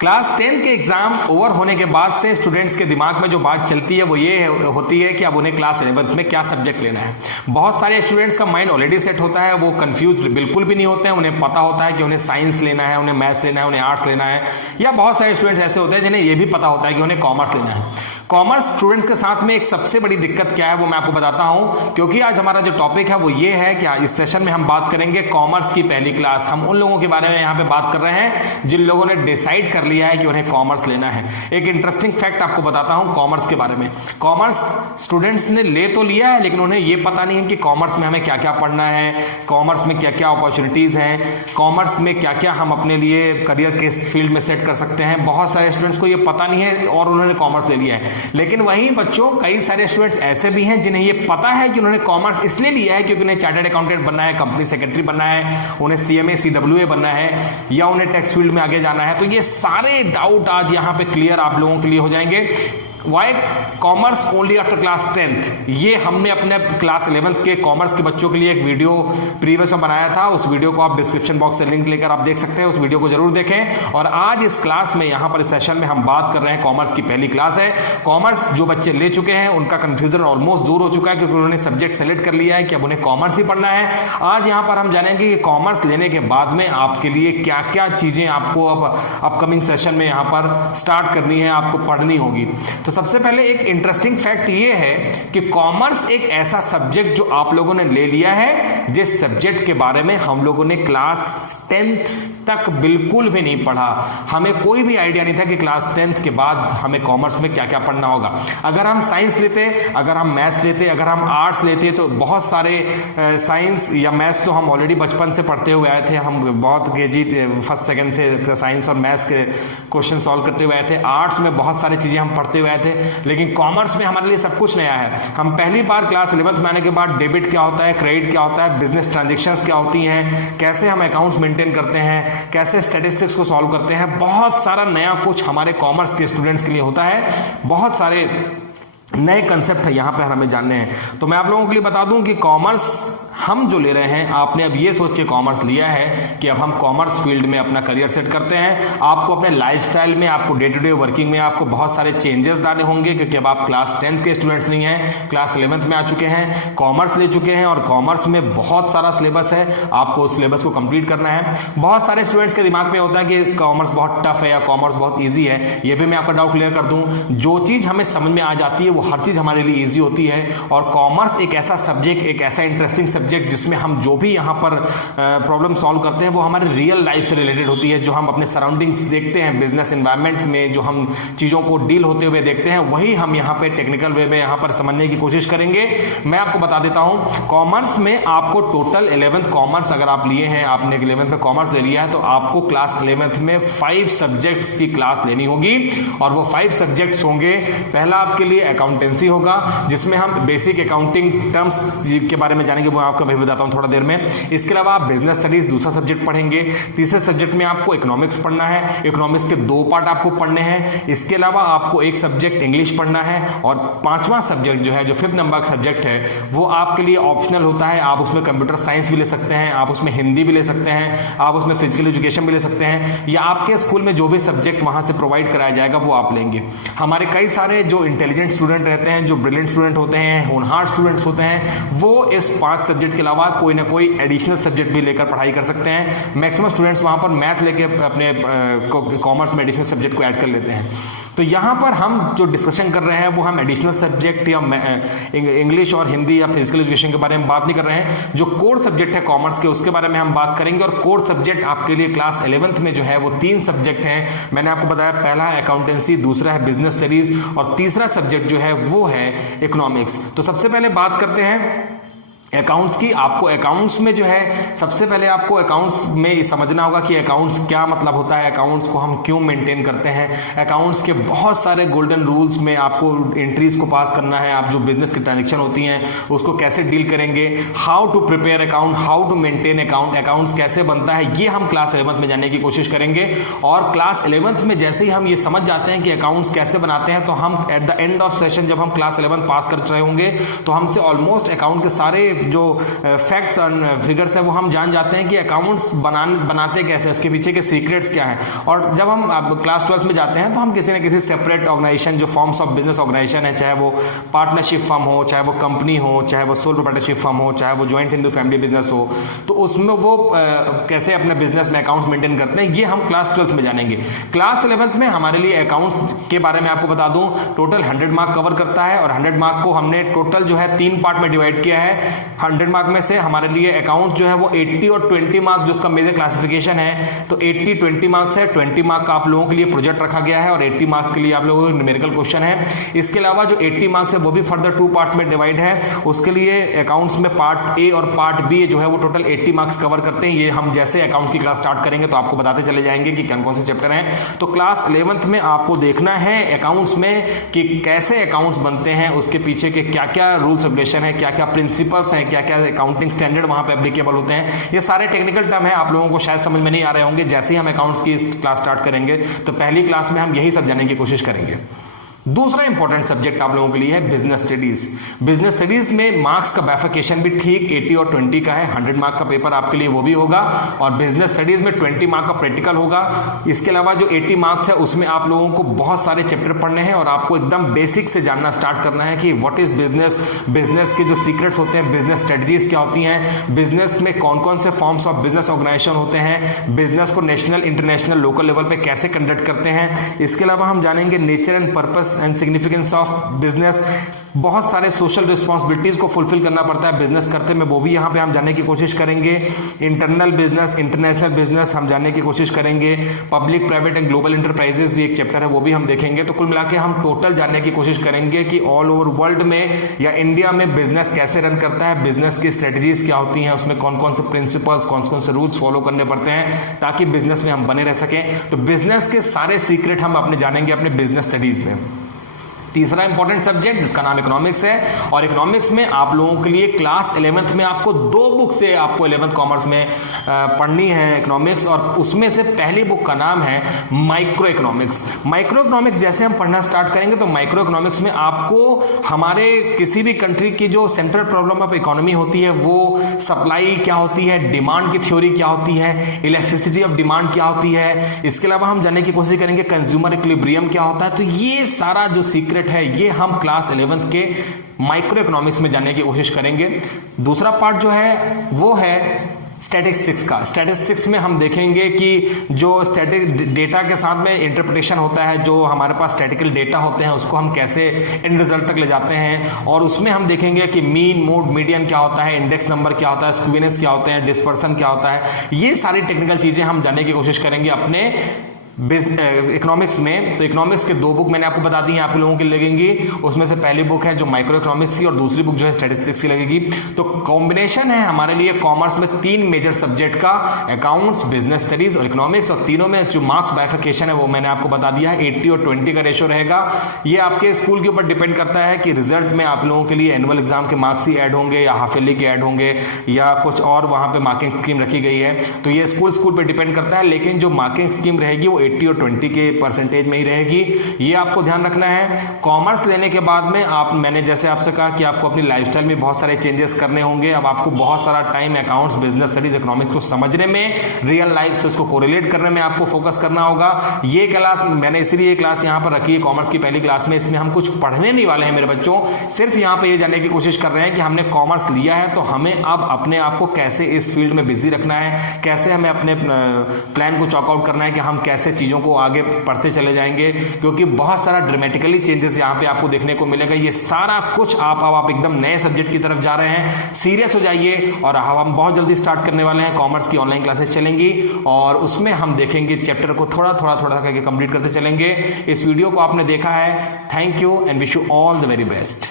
Class 10 के exam over होने के बाद से स्टूडेंट्स के दिमाग में जो बात चलती है वो ये होती है कि अब उन्हें क्लास 11th में क्या सब्जेक्ट लेना है। बहुत सारे स्टूडेंट्स का माइंड ऑलरेडी सेट होता है, वो कंफ्यूज बिल्कुल भी नहीं होते हैं। उन्हें पता होता है कि उन्हें साइंस लेना है, उन्हें मैथ्स लेना है, उन्हें आर्ट्स लेना है, या बहुत सारे स्टूडेंट्स ऐसे होते हैं जिन्हें ये भी पता होता है कि उन्हें कॉमर्स लेना है। कॉमर्स स्टूडेंट्स के साथ में एक सबसे बड़ी दिक्कत क्या है वो मैं आपको बताता हूं, क्योंकि आज हमारा जो टॉपिक है वो ये है कि इस सेशन में हम बात करेंगे कॉमर्स की पहली क्लास। हम उन लोगों के बारे में यहां पे बात कर रहे हैं जिन लोगों ने डिसाइड कर लिया है कि उन्हें कॉमर्स लेना है। एक इंटरेस्टिंग फैक्ट आपको बताता हूं कॉमर्स के बारे में। कॉमर्स स्टूडेंट्स ने ले तो लिया है, लेकिन उन्हें यह पता नहीं है कि कॉमर्स में हमें क्या क्या पढ़ना है, कॉमर्स में क्या क्या अपॉर्चुनिटीज हैं, कॉमर्स में क्या क्या हम अपने लिए करियर के फील्ड में सेट कर सकते हैं। बहुत सारे स्टूडेंट्स को यह पता नहीं है और उन्होंने कॉमर्स ले लिया है। लेकिन वहीं बच्चों, कई सारे स्टूडेंट्स ऐसे भी हैं जिन्हें ये पता है कि उन्होंने कॉमर्स इसलिए लिया है क्योंकि उन्हें चार्टर्ड अकाउंटेंट बनना है, कंपनी सेक्रेटरी बनना है, उन्हें सीएमए सीडब्ल्यूए बनना है, या उन्हें टैक्स फील्ड में आगे जाना है। तो ये सारे डाउट आज यहां पे क्लियर आप लोगों के लिए हो जाएंगे। Why commerce only after class 10th, ये हमने अपने क्लास 11th के कॉमर्स के बच्चों के लिए एक वीडियो प्रीवियस में बनाया था। उस वीडियो को आप डिस्क्रिप्शन बॉक्स से लिंक लेकर आप देख सकते हैं, उस वीडियो को जरूर देखें। और आज इस क्लास में यहां पर इस सेशन में हम बात कर रहे हैं कॉमर्स की पहली क्लास है। कॉमर्स जो बच्चे ले चुके हैं उनका कंफ्यूजन ऑलमोस्ट दूर हो चुका है, क्योंकि उन्होंने सब्जेक्ट सेलेक्ट कर लिया है कि अब उन्हें कॉमर्स ही पढ़ना है। आज यहां पर हम जानेंगे कि कॉमर्स लेने के बाद में आपके लिए क्या क्या चीजें आपको अब अपकमिंग सेशन में यहां पर स्टार्ट करनी है, आपको पढ़नी होगी। तो सबसे पहले एक इंटरेस्टिंग फैक्ट ये है कि कॉमर्स एक ऐसा सब्जेक्ट जो आप लोगों ने ले लिया है, जिस सब्जेक्ट के बारे में हम लोगों ने क्लास 10th तक बिल्कुल भी नहीं पढ़ा। हमें कोई भी आइडिया नहीं था कि क्लास 10th के बाद हमें कॉमर्स में क्या क्या पढ़ना होगा। अगर हम साइंस लेते, अगर हम मैथ्स लेते, अगर हम आर्ट्स लेते, तो बहुत सारे साइंस या मैथ्स तो हम ऑलरेडी बचपन से पढ़ते हुए आए थे। हम बहुत केजी फर्स्ट सेकंड से साइंस और मैथ्स के क्वेश्चन सॉल्व करते हुए आए थे। आर्ट्स में बहुत सारी चीजें हम पढ़ते हुए आए थे, लेकिन कॉमर्स में हमारे लिए सब कुछ नया है। हम पहली बार क्लास 11th में आने के बाद डेबिट क्या होता है, क्रेडिट क्या होता है, बिजनेस ट्रांजैक्शंस क्या होती हैं, कैसे हम अकाउंट्स मेंटेन करते हैं, कैसे स्टैटिस्टिक्स को सॉल्व करते हैं, बहुत सारा नया कुछ हमारे कॉमर्स के स्टूडेंट्स के लिए होता है। बहुत सारे नए कंसेप्ट है यहां पर हमें जानने हैं। तो मैं आप लोगों के लिए बता दूं कि कॉमर्स हम जो ले रहे हैं, आपने अब ये सोच के कॉमर्स लिया है कि अब हम कॉमर्स फील्ड में अपना करियर सेट करते हैं। आपको अपने लाइफस्टाइल में, आपको डे टू डे वर्किंग में आपको बहुत सारे चेंजेस लाने होंगे, क्योंकि अब आप क्लास 10th के स्टूडेंट्स नहीं हैं, क्लास 11th में आ चुके हैं, कॉमर्स ले चुके हैं, और कॉमर्स में बहुत सारा सिलेबस है, आपको उस सिलेबस को कंप्लीट करना है। बहुत सारे स्टूडेंट्स के दिमाग में होता है कि कॉमर्स बहुत टफ है या कॉमर्स बहुत ईजी है। ये भी मैं आपका डाउट क्लियर कर दूं, जो चीज हमें समझ में आ जाती है वो हर चीज हमारे लिए ईजी होती है। और कॉमर्स एक ऐसा सब्जेक्ट, एक ऐसा इंटरेस्टिंग सब्जेक्ट जिसमें हम जो भी यहां पर प्रॉब्लम सॉल्व करते हैं वो हमारे रियल लाइफ से रिलेटेड होती है। जो हम अपने सराउंडिंग्स देखते हैं, बिजनेस एनवायरनमेंट में जो हम चीजों को डील होते हुए देखते हैं, वही हम यहां पे टेक्निकल वे में यहां पर समझने की कोशिश करेंगे। मैं आपको बता देता हूं, कॉमर्स में आपको टोटल 11th कॉमर्स अगर आप लिए हैं, आपने 11th में कॉमर्स ले लिया है, तो आपको क्लास 11th में 5 सब्जेक्ट्स की क्लास लेनी होगी। और वो 5 सब्जेक्ट्स होंगे, पहला आपके लिए अकाउंटेंसी होगा, जिसमें हम बेसिक अकाउंटिंग टर्म्स के बारे में जानेंगे, वो आपको मैं बताता हूं थोड़ा देर में। इसके अलावा आप बिजनेस स्टडीज दूसरा सब्जेक्ट पढ़ेंगे। तीसरे सब्जेक्ट में आपको इकोनॉमिक्स पढ़ना है, इकोनॉमिक्स के 2 पार्ट आपको पढ़ने हैं। इसके अलावा आपको एक सब्जेक्ट इंग्लिश पढ़ना है। और 5वां सब्जेक्ट जो है, जो 5th नंबर का सब्जेक्ट है, वो आपके लिए ऑप्शनल होता है। आप उसमें कंप्यूटर साइंस भी ले सकते हैं, आप उसमें हिंदी भी ले सकते हैं, आप उसमें फिजिकल एजुकेशन भी ले सकते हैं, या आपके स्कूल में जो भी सब्जेक्ट वहां से प्रोवाइड कराया जाएगा वो आप लेंगे। हमारे कई सारे जो इंटेलिजेंट स्टूडेंट रहते हैं, जो ब्रिलियंट स्टूडेंट होते हैं, होनहार स्टूडेंट्स होते हैं, वो इस 5 सब्जेक्ट के अलावा कोई ना कोई एडिशनल सब्जेक्ट भी लेकर पढ़ाई कर सकते हैं। मैक्सिमम स्टूडेंट्स वहां पर मैथ लेके अपने कॉमर्स में एडिशनल सब्जेक्ट को ऐड कर लेते हैं। तो यहां पर हम जो डिस्कशन कर रहे हैं वो हम एडिशनल सब्जेक्ट या इंग्लिश और हिंदी या फिजिकल एजुकेशन के बारे में बात नहीं कर रहे हैं। जो कोर सब्जेक्ट है कॉमर्स के, उसके बारे में हम बात करेंगे। और कोर सब्जेक्ट आपके लिए क्लास 11th में जो है वो 3 सब्जेक्ट हैं। मैंने आपको बताया, पहला है अकाउंटेंसी, दूसरा है बिजनेस स्टडीज, और तीसरा सब्जेक्ट जो है वो है इकोनॉमिक्स। तो सबसे पहले बात करते हैं अकाउंट्स की। आपको अकाउंट्स में जो है, सबसे पहले आपको अकाउंट्स में समझना होगा कि अकाउंट्स क्या मतलब होता है, अकाउंट्स को हम क्यों मेंटेन करते हैं। अकाउंट्स के बहुत सारे गोल्डन रूल्स में आपको एंट्रीज को पास करना है। आप जो बिजनेस की ट्रांजेक्शन होती हैं उसको कैसे डील करेंगे, how to prepare account, how to maintain account, accounts कैसे बनता है, ये हम क्लास 11th में जानने की कोशिश करेंगे। और क्लास 11th में जैसे ही हम ये समझ जाते हैं कि अकाउंट्स कैसे बनाते हैं, तो हम at the end of session जब हम क्लास 11 पास कर रहे होंगे तो हमसे ऑलमोस्ट अकाउंट के सारे जो फैक्ट्स और फिगर्स है वो हम जान जाते हैं कि अकाउंट्स बनाते कैसे, उसके पीछे के सीक्रेट्स क्या हैं। और जब हम क्लास 12 में जाते हैं तो हम किसी न किसी सेपरेट ऑर्गेनाइजेशन, जो फॉर्म्स ऑफ बिजनेस ऑर्गेनाइजेशन है, चाहे वो पार्टनरशिप फर्म हो, चाहे वो कंपनी हो, चाहे वो सोल प्रोप्राइटरशिप फर्म हो, चाहे वो जॉइंट हिंदू फैमिली बिजनेस हो, तो उसमें वो कैसे अपने बिजनेस में अकाउंट्स मेंटेन करते हैं, ये हम क्लास 12 में जानेंगे। क्लास 11 में हमारे लिए अकाउंट्स के बारे में आपको बता दूं, टोटल 100 मार्क कवर करता है और 100 मार्क को हमने टोटल जो है 3 पार्ट में डिवाइड किया है। 100 मार्क में से हमारे लिए अकाउंट जो है वो 80 और 20 मार्क जो उसका मेजर क्लासिफिकेशन है, तो 80-20 मार्क्स है। 20 मार्क का आप लोगों के लिए प्रोजेक्ट रखा गया है और 80 मार्क्स के लिए आप लोगों को न्यूमेरिकल क्वेश्चन है। इसके अलावा जो 80 मार्क्स है वो भी फर्दर 2 पार्ट्स में डिवाइड है। उसके लिए अकाउंट्स में पार्ट ए और पार्ट बी जो है वो टोटल 80 मार्क्स कवर करते हैं। ये हम जैसे अकाउंट्स की क्लास स्टार्ट करेंगे तो आपको बताते चले जाएंगे कि कौन कौन से चैप्टर हैं। तो क्लास 11th में आपको देखना है अकाउंट्स में कि कैसे अकाउंट्स बनते हैं, उसके पीछे के क्या क्या रूल्स रेगुलेशन है, क्या क्या प्रिंसिपल्स हैं, क्या क्या अकाउंटिंग स्टैंडर्ड वहां पे एप्लीकेबल होते हैं। ये सारे टेक्निकल टर्म है, आप लोगों को शायद समझ में नहीं आ रहे होंगे। जैसे ही हम अकाउंट्स की क्लास स्टार्ट करेंगे तो पहली क्लास में हम यही सब जानने की कोशिश करेंगे। दूसरा इंपॉर्टेंट सब्जेक्ट आप लोगों के लिए है बिजनेस स्टडीज। बिजनेस स्टडीज में मार्क्स का बाइफिकेशन भी ठीक 80 और 20 का है। 100 मार्क का पेपर आपके लिए वो भी होगा और बिजनेस स्टडीज में 20 मार्क का प्रैक्टिकल होगा। इसके अलावा जो 80 मार्क्स है उसमें आप लोगों को बहुत सारे चैप्टर पढ़ने हैं और आपको एकदम बेसिक से जानना स्टार्ट करना है कि व्हाट इज बिजनेस, बिजनेस के जो सीक्रेट्स होते हैं, बिजनेस स्ट्रेटजीज क्या होती हैं, बिजनेस में कौन कौन से फॉर्म्स ऑफ बिजनेस ऑर्गेनाइजेशन होते हैं, बिजनेस को नेशनल, इंटरनेशनल, लोकल लेवल पे कैसे कंडक्ट करते हैं। इसके अलावा हम जानेंगे nature and purpose and significance of business. बहुत सारे सोशल रिस्पॉन्सिबिलिटीज को फुलफिल करना पड़ता है बिजनेस करते में, वो भी यहाँ पे हम जानने की कोशिश करेंगे। इंटरनल बिजनेस, इंटरनेशनल बिजनेस हम जानने की कोशिश करेंगे। Public, private and global enterprises भी एक चैप्टर है, वो भी हम देखेंगे। तो कुल मिला के हम टोटल जानने की कोशिश करेंगे कि ऑल ओवर वर्ल्ड में या इंडिया में बिजनेस कैसे रन करता है, बिजनेस की स्ट्रेटजीज क्या होती हैं, उसमें कौन कौन से प्रिंसिपल्स, कौन कौन से रूल्स फॉलो करने पड़ते हैं ताकि बिजनेस में हम बने रह सकें। तो बिजनेस के सारे सीक्रेट हम अपने जानेंगे अपने बिजनेस स्टडीज में। तीसरा इंपॉर्टेंट सब्जेक्ट जिसका नाम इकोनॉमिक्स है और इकोनॉमिक्स में आप लोगों के लिए क्लास 11th में आपको 2 बुक से आपको 11th कॉमर्स में पढ़नी है इकोनॉमिक्स, और उसमें से पहली बुक का नाम है माइक्रो इकोनॉमिक्स। माइक्रो इकोनॉमिक्स जैसे हम पढ़ना स्टार्ट करेंगे तो माइक्रो इकोनॉमिक्स में आपको हमारे किसी भी कंट्री की जो सेंट्रल प्रॉब्लम ऑफ इकोनॉमी होती है, वो सप्लाई क्या होती है, डिमांड की थ्योरी क्या होती है, इलेक्ट्रिसिटी ऑफ डिमांड क्या होती है। इसके अलावा हम जानने की कोशिश करेंगे कंज्यूमर इक्विलिब्रियम क्या होता है। तो ये सारा जो सीक्रेट है ये हम क्लास 11th के माइक्रो इकोनॉमिक्स में जानने की कोशिश करेंगे। दूसरा पार्ट जो है वो है स्टैटिस्टिक्स का। स्टैटिस्टिक्स में हम देखेंगे कि जो स्टैटिक डेटा के साथ में इंटरप्रिटेशन होता है, जो हमारे पास स्टैटिकल डेटा होते हैं उसको हम कैसे एंड रिजल्ट तक ले जाते हैं, और उसमें हम देखेंगे कि मीन, मोड, मीडियन क्या होता है, इंडेक्स नंबर क्या होता है, स्क्वीनेस क्या होते हैं, डिस्पर्सन क्या होता है। ये सारी टेक्निकल चीजें हम जानने की कोशिश करेंगे अपने इकोनॉमिक्स में। तो इकोनॉमिक्स के 2 बुक मैंने आपको बता दी हैं, आप लोगों की लगेंगी। उसमें से पहली बुक है जो माइक्रो इकोनॉमिक्स की और दूसरी बुक जो है स्टैटिस्टिक्स की लगेगी। तो कॉम्बिनेशन है हमारे लिए कॉमर्स में 3 मेजर सब्जेक्ट का, अकाउंट्स, बिजनेस स्टडीज और इकोनॉमिक्स, और तीनों में जो मार्क्स बाइफिकेशन है वो मैंने आपको बता दिया है। 80 और 20 का रेशो रहेगा। ये आपके स्कूल के ऊपर डिपेंड करता है कि रिजल्ट में आप लोगों के लिए एनुअल एग्जाम के मार्क्स ही ऐड होंगे या हाफ ईयरली के ऐड होंगे या कुछ और वहां पे मार्किंग स्कीम रखी गई है। तो ये स्कूल पे डिपेंड करता है, लेकिन जो मार्किंग स्कीम रहेगी वो 80 और 20 के परसेंटेज में ही रहेगी। ये आपको ध्यान रखना है। कॉमर्स लेने के बाद में मैंने जैसे आपसे कहा कि आपको अपनी लाइफस्टाइल में बहुत सारे चेंजेस करने होंगे। अब आपको बहुत सारा time accounts, business studies, economics को समझने में, रियल लाइफ से उसको कोरिलेट करने में आपको फोकस करना होगा। ये क्लास मैंने इसीलिए क्लास यहाँ पर रखी है कॉमर्स की पहली क्लास में। इसमें हम कुछ पढ़ने नहीं वाले हैं मेरे बच्चों, सिर्फ यहाँ पे ये जानने की कोशिश कर रहे हैं कि हमने कॉमर्स लिया है तो हमें अब अपने आप को कैसे इस फील्ड में बिजी रखना है, कैसे हमें अपने प्लान को चॉकआउट करना है कि हम कैसे चीजों को आगे पढ़ते चले जाएंगे, क्योंकि बहुत सारा ड्रामेटिकली चेंजेस यहाँ पे आपको देखने को मिलेगा। ये सारा कुछ आप एकदम नए सब्जेक्ट की तरफ जा रहे हैं। सीरियस हो जाइए और हम बहुत जल्दी स्टार्ट करने वाले हैं। कॉमर्स की ऑनलाइन क्लासेस चलेंगी और उसमें हम देखेंगे चैप्टर को थोड़ा करके कंप्लीट करते चलेंगे। इस वीडियो को आपने देखा है, thank you and wish you all the very best.